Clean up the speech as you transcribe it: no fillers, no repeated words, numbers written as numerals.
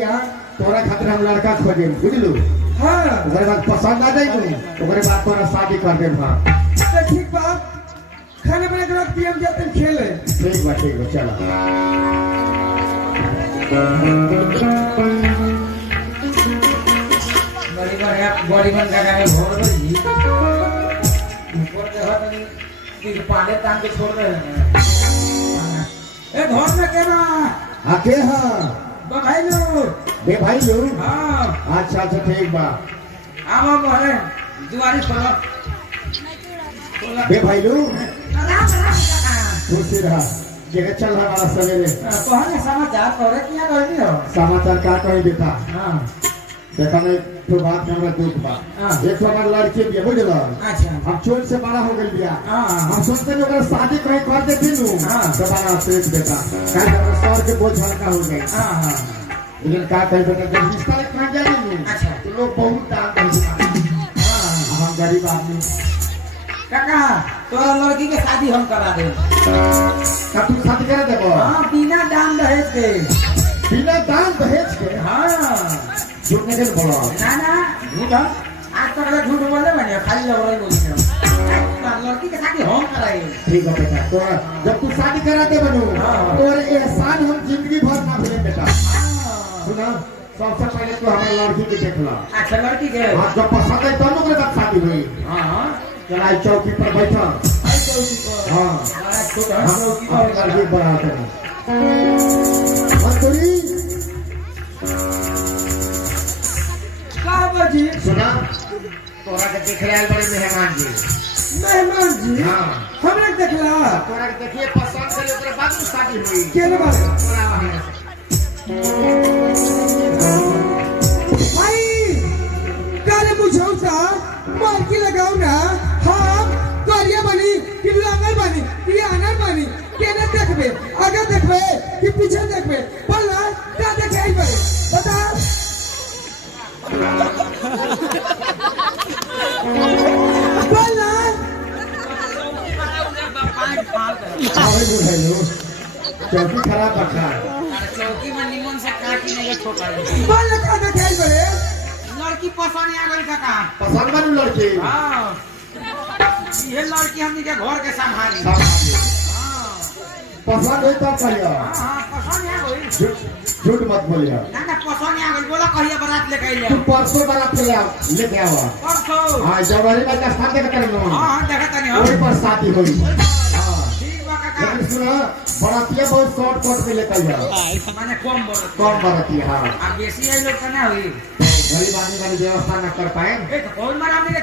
यहाँ तोरा खातिर हम लड़का खोजे बुझलू। हाँ ओकरे बाद पसंद आ जाई ओकरे बाद तोरा शादी कर देब। हाँ तो ठीक बा, खाने पीने के बाद पीएम जाते हैं खेले। ठीक बा चलो। बड़ी बन का गाने भोर गई ऊपर देखो तो पाले तान के छोड़ रहे हैं। ए घर में के ना आके हां भाई लो बे भाई लो। हां अच्छा ठीक बा। आओ घरे दुआरी खोलो बे भाई लो खुशी रहा जगह चल रहा हमारा सवेरे। कहने समाचार करे क्या करनी हो समाचार का कहीं बेटा। हां देखा नहीं तो बात में हमरा दुख बा। एक तो हमारे लड़के भी बुझल। अच्छा हम छोट से बड़ा हो गई बिया। हम सोचते हैं अगर शादी कहीं कर देती नू तो बड़ा सेठ बेटा काहे हमरा सर के बोझ हल्का हो गई। लेकिन का कहे बेटा जब रिश्ता कहां जाए नू अच्छा तो लोग बहुत दान देते। हम गरीब आदमी काका तोरा लड़की के शादी हम करा दे। का तू शादी कर देबो। हां बिना दान दहेज के। बिना दान दहेज के। हां झूठ नहीं बोलो ना ना झूठ आज तक झूठ बोले बने खाली लवराई बोली ना लड़की के शादी हम कराए। ठीक है बेटा तो जब तू शादी करा दे बनू और एहसान हम जिंदगी भर ना भूले बेटा। सुना सबसे पहले तो हमारे लड़की के देख ला। अच्छा लड़की के हां जब पसंद है तब ओकरे साथ शादी हुई। हां चला चौकी पर बैठा। आई चौकी पर हां हां चौकी पर लड़की बनाते हैं मंत्री। जी सुना तोरा के देख रहे बड़े मेहमान जी। मेहमान जी हां हमने देखला तोरा के देखिए पसंद करे ओकरे बाद में शादी हुई। केने बारे तोरा वहां भाई काले मुझौसा मार की लगाओ ना। हम करिया बनी कि लांगर बनी कि आनर बनी केने देखबे आगे देखबे कि पीछे देखबे बोला क्या देखे आई बड़े बता बोला चौकी खराब रखा है। चौकी में निमन से काटी नहीं छोटा बोला क्या देखे आई बड़े लड़की पसंद आ गई काका। पसंद बनू लड़की। हां ये लड़की हमनी के घर के संभाली। पसंद हो तो कहियो। हां पसंद आ गई झूठ मत बोलियो। ना ना पसंद आ गई बोला कहिया बारात लेके आइले। तू परसों बारात लेके आवा। परसों हां जनवरी में का शादी के करेंगे। हां देखा तनी हो वही पर शादी होई। हां ठीक बा काका लेकिन सुना बारातिया बहुत शॉर्ट कट में लेके जाओ माने कम बोलत कम बारातिया। हां आ बेसी आई लोग कना हुई गरीब आदमी वाली व्यवस्था न कर पाए। एक कौन मारा हमने